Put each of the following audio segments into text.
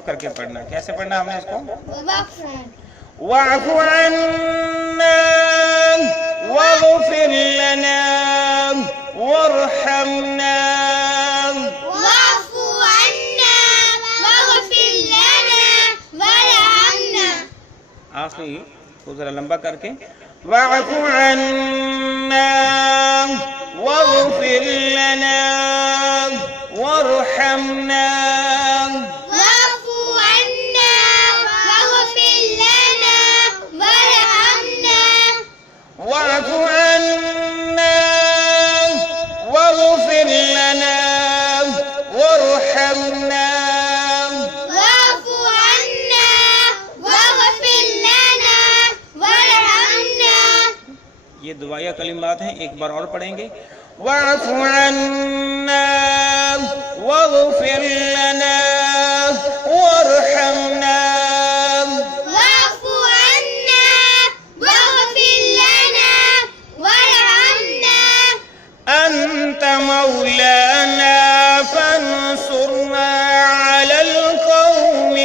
وقف کر کے پڑھنا. کیسے پڑھنا ہم نے اس کو؟ وقف واعف عنا واغفر لنا وارحمنا. واعف عنا واغفر لنا وارحمنا. آخری کو ذرا لمبا کر کے واعف عنا واغفر لنا وارحمنا. واعف عنا واغفر لنا وارحمنا. واعف عنا واغفر لنا وارحمنا. واعف عنا واغفر لنا وارحمنا. یہ دعائیہ کلمات ہیں، ایک بار اور پڑھیں گے. واعف عنا واغفر لنا وارحمنا. واعف عنا واغفر لنا وارحمنا. أنت مولانا فانصرنا على القوم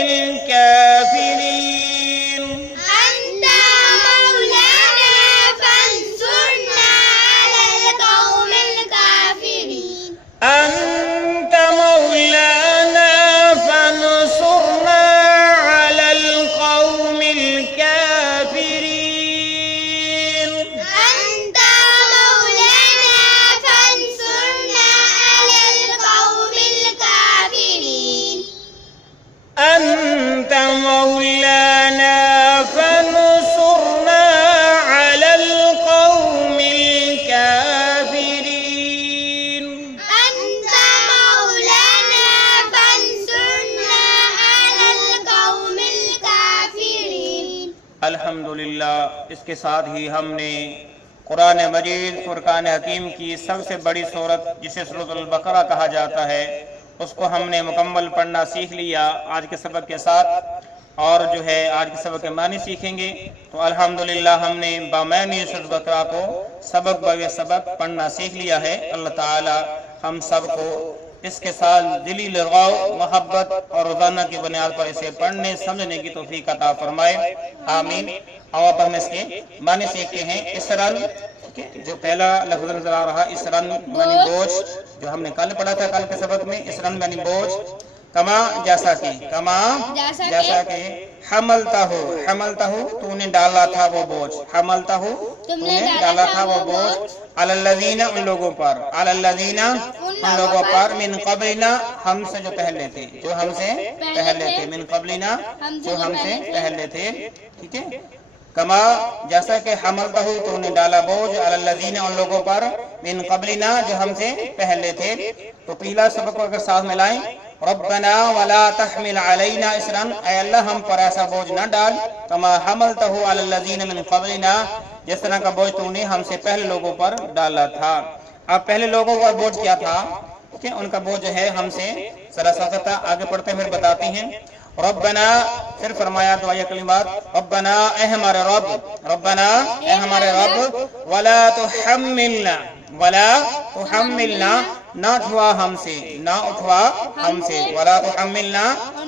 الكافرين. أنت مولانا فانصرنا على القوم الكافرين. أنت مولانا فانصرنا على القوم الكافرين. أنت مولانا فانصرنا على القوم الكافرين. أنت مولانا فانصرنا على القوم الكافرين. أنت مولانا فانصرنا على القوم الكافرين. الحمدللہ. اس کے ساتھ ہی ہم نے قرآن مجید فرقان حکیم کی سب سے بڑی سورت جسے سورۃ البقرہ کہا جاتا ہے اس کو ہم نے مکمل پڑھنا سیکھ لیا آج کے سبق کے ساتھ، اور جو ہے آج کے سبق کے معنی سیکھیں گے. تو الحمدللہ ہم نے بامعنی سورۃ البقرہ کو سبق بہ سبق پڑھنا سیکھ لیا ہے. اللہ تعالی ہم سب کو اس کے ساتھ دلی لغاؤ، محبت اور روزانہ کی بنیاد پر اسے پڑھنے سمجھنے کی توفیق عطا فرمائے. آمین. اور اب ہم اس کے معنی سیکھتے ہیں. اسرن، جو پہلا لفظ نظر آ رہا اسرن یعنی بوجھ، جو ہم نے کل پڑھا تھا کل کے سبق میں. اسرن یعنی بوجھ. کما جیسا کہ، کما جیسا کہ، حملتا ہو تو نے ڈالا تھا وہ بوجھ. حملتا ہو تو نے ڈالا تھا وہ بوجھ. علی الذین ان لوگوں پر، علی الذین ان لوگوں پر، من قبلنا ہم سے جو پہلے تھے، جو ہم سے پہلے تھے. من قبلنا جو ہم سے پہلے تھے. ٹھیک ہے. کما جیسا کہ حملتا ہو تو نے ڈالا بوجھ، علی الذین ان لوگوں پر، من قبلنا جو ہم سے پہلے تھے. تو پہلا سبق کو اگر ساتھ ملائیں، ربنا ولا تحمل علینا اسرا، اے اللہ ہم پر ایسا بوجھ نہ ڈال، کما حملتہ علی الذین من قبلنا جس طرح کا بوجھ تو نے ہم سے پہلے لوگوں پر ڈالا تھا. اب پہلے لوگوں کا بوجھ کیا تھا؟ کہ ان کا بوجھ ہے ہم سے ذرا سخت تھا. آگے پڑھتے پھر بتاتے ہیں. ربنا، پھر فرمایا دعائیہ کلمات، ربنا اے ہمارے رب، ربنا اے ہمارے رب، ولا تحملنا، ولا تحملنا نہ اٹھوا ہم سے، نہ اٹھوا ہم سے، ولا تحملنا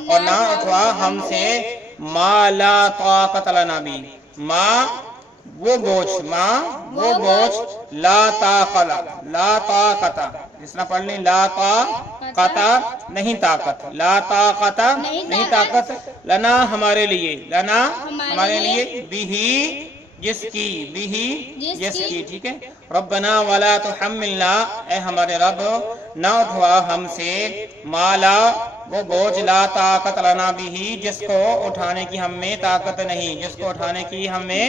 اور نہ اٹھوا ہم سے، ما لا طاقت لنا بھی، ما وہ بوجھ، ما وہ بوجھ، لا طاقت، لا طاقت، جس طرح پڑھ لیں لا طاقت نہیں طاقت، لا طاقت نہیں طاقت، لنا ہمارے لیے، لنا ہمارے لیے، بھی جس کی، بھی جس کی. ٹھیک ہے. ربنا ولا تحملنا اے ہمارے رب نہ اٹھوا ہم سے، مالا وہ بوجھ، لا طاقت لنا بھی جس کو اٹھانے کی ہم میں طاقت نہیں، جس کو اٹھانے کی ہم میں،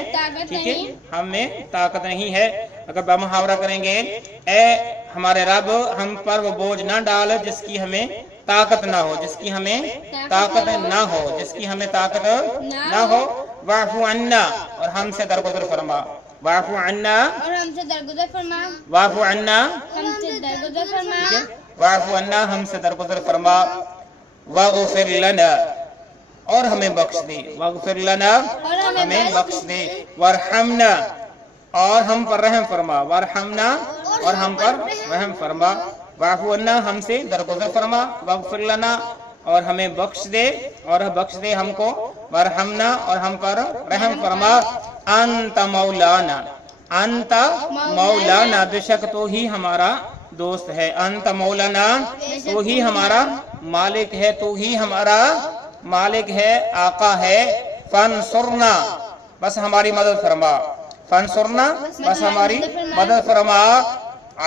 ٹھیک ہے، ہم میں طاقت نہیں ہے. اگر بمحاورہ کریں گے، اے ہمارے رب ہم پر وہ بوجھ نہ ڈال جس کی ہمیں طاقت نہ ہو، جس کی ہمیں طاقت نہ ہو، جس کی ہمیں طاقت نہ ہو. واعف عنا اور ہم سے درگزر فرما، واعف عنا اور ہم سے درگزر فرما، واعف عنا ہم سے درگزر فرما، واعف عنا ہم سے درگزر فرما، واغفر لنا اور ہمیں بخش دے، واغفر لنا ہمیں بخش دے، وارحمنا اور ہم پر رحم فرما، وارحمنا اور ہم پر رحم فرما. واعف عنا ہم سے درگزر فرما، واغفر لنا اور ہمیں بخش دے اور بخش دے ہم کو، ورحمنا اور ہم پر رحم فرما، انت مولانا، انت مولانا، بے شک تو ہی ہمارا دوست ہے، انت مولانا، تو ہی ہمارا مالک ہے، تو ہی ہمارا مالک ہے، آقا ہے، فانصرنا، بس ہماری مدد فرما، فانصرنا، بس ہماری مدد فرما،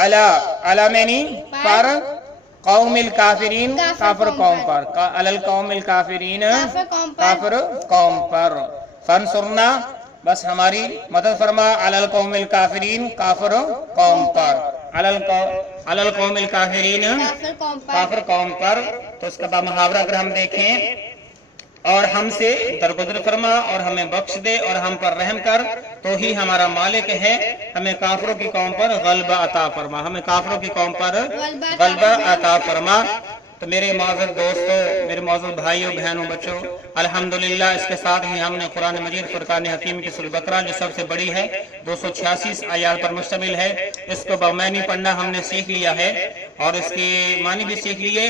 علی مینی پر، قوم الکافرین، کافر قوم پر، علی القوم الکافرین، کافر قوم پر، فانصرنا، بس ہماری مدد فرما، علی القوم الکافرین، کافر قوم پر، علی القوم الکافرین، کافر قوم پر۔ تو اس کا با محاورہ اگر ہم دیکھیں، اور ہم سے درگزر فرما اور ہمیں بخش دے اور ہم پر رحم کر، تو ہی ہمارا مالک ہے، ہمیں کافروں کی قوم پر غلبہ عطا فرما، ہمیں کافروں کی قوم پر غلبہ عطا فرما۔ تو میرے معزز دوستو، میرے معزز بھائیوں بہنوں بچوں، الحمدللہ اس کے ساتھ ہی ہم نے قرآن مجید فرقان حکیم کی سورۃ البقرہ جو سب سے بڑی ہے، 286 آیات پر مشتمل ہے، اس کو بمعنی پڑھنا ہم نے سیکھ لیا ہے اور اس کے معنی بھی سیکھ لیے،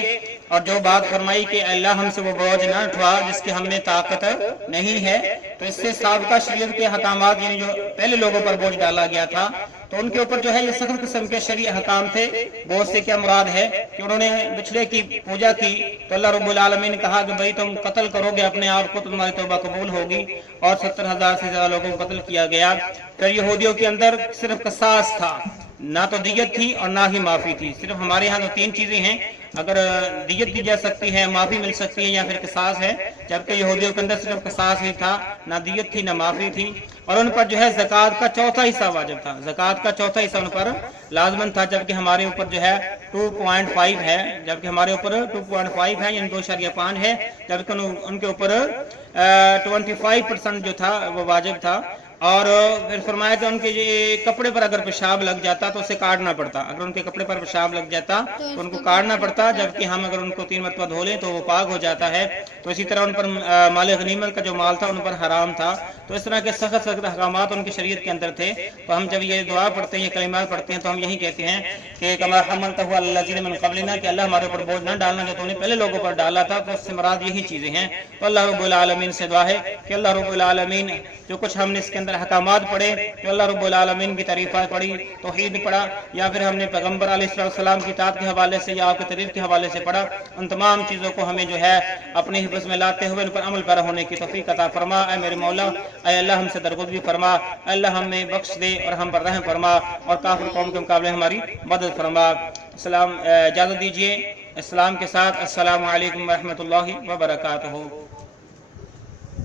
اور جو بات فرمائی کہ اللہ ہم سے وہ بوجھ نہ اٹھوا جس کی ہم میں طاقت نہیں ہے، تو اس سے سابقہ شریعت کے احکامات، یعنی جو پہلے لوگوں پر بوجھ ڈالا گیا تھا، تو ان کے اوپر جو ہے یہ سخت قسم کے شرعی احکام تھے۔ بوجھ سے کیا مراد ہے کہ انہوں نے بچڑے کی پوجا کی تو اللہ رب العالمین نے کہا کہ بھائی تم قتل کرو گے اپنے آپ کو تو تمہاری توبہ قبول ہوگی، اور 70,000 سے زیادہ لوگوں کو قتل کیا گیا۔ پھر یہودیوں کے اندر صرف قصاص تھا، نہ تو دیت تھی اور نہ ہی معافی تھی، صرف ہمارے ہاں تو 3 چیزیں ہیں، اگر دیت دی جا سکتی ہے، معافی مل سکتی ہے، یا پھر قصاص ہے، جبکہ یہودیوں کے اندر صرف قصاص ہی تھا، نہ دیت تھی نہ معافی تھی، اور ان پر جو ہے زکوٰۃ کا 4تھا حصہ واجب تھا، زکوٰۃ کا 4تھا حصہ ان پر لازمن تھا، جبکہ ہمارے اوپر جو ہے 2.5 ہے، جبکہ ہمارے اوپر 2.5 ہے، یعنی 2.5 ہے، جبکہ ان کے اوپر 25% جو تھا وہ واجب تھا۔ اور پھر فرمایا کہ ان کے کپڑے پر اگر پیشاب لگ جاتا تو اسے کاٹنا پڑتا، اگر ان کے کپڑے پر پیشاب لگ جاتا تو ان کو کاٹنا پڑتا، جبکہ ہم اگر ان کو 3 مرتبہ دھو لیں تو وہ پاک ہو جاتا ہے۔ تو اسی طرح ان پر مال غنیمت کا جو مال تھا ان پر حرام تھا۔ تو اس طرح کے سخت احکامات ان کی شریعت کے اندر تھے۔ تو ہم جب یہ دعا پڑھتے ہیں، یہ کلمات پڑھتے ہیں، تو ہم یہی کہتے ہیں کہ کما حملتہ علی الذین من قبلنا، کہ اللہ ہمارے اوپر بوجھ نہ ڈالنا جو تو نے پہلے لوگوں پر ڈالا تھا۔ تو اس سے مراد یہی چیزیں ہیں۔ تو اللہ رب العالمین سے دعا ہے کہ اللہ رب العالمین جو کچھ ہم نے اس کے اندر احکامات پڑھے، جو اللہ رب العالمین کی تعریفات پڑھی، توحید پڑھا، یا پھر ہم نے پیغمبر علیہ السلام کی اطاعت کے حوالے سے یا آپ کی تعریف کے حوالے سے پڑھا، ان تمام چیزوں کو ہمیں جو ہے اپنے حفظ میں لاتے ہوئے ان پر عمل پیرا ہونے کی توفیق عطا فرما۔ اے میرے مولا، اے اللہ ہم سے درگزری فرما، اے اللہ ہمیں بخش دے اور ہم پر رحم فرما، اور کافر قوم کے مقابلے ہماری مدد فرما۔ اجازت دیجیے اسلام کے ساتھ، السلام علیکم ورحمۃ اللہ وبرکاتہ۔